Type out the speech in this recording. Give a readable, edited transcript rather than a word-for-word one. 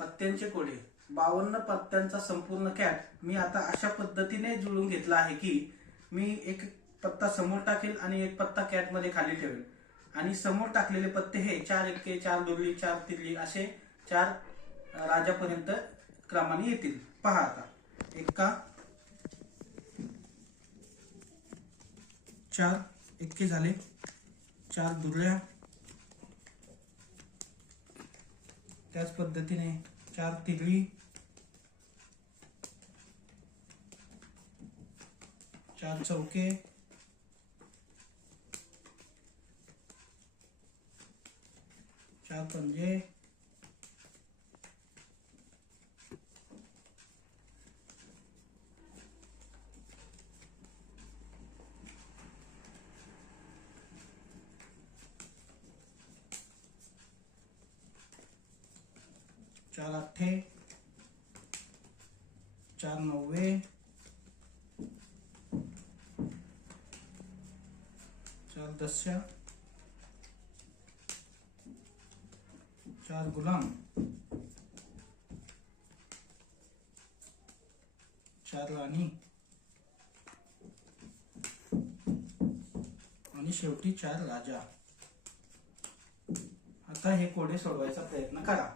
पत्त्यांचे कोडे 52 पत्त्यांचा संपूर्ण कॅट मी आता अशा पद्धतीने जुळून घेतला आहे की मी एक पत्ता समोर टाकेल आणि एक पत्ता कॅट मध्ये खाली ठेवेल आणि समोर टाकलेले पत्ते हे 4 एक्के 4 दुर्ली 4 तिरली असे 4 राजापर्यंत क्रमाने येतील। पहा आता एक्का 4 एक्के झाले, 4 दुर्ल्या, त्याच पद्धतीने 4 तिरली, 4 चौके, 4 पंजे, 4 अठ्ठे, 4 नव्वे, 4 दस्या, 4 गुलाम, 4 राणी आणि शेवटी 4 राजा। आता हे कोडे सोडवायचा प्रयत्न करा।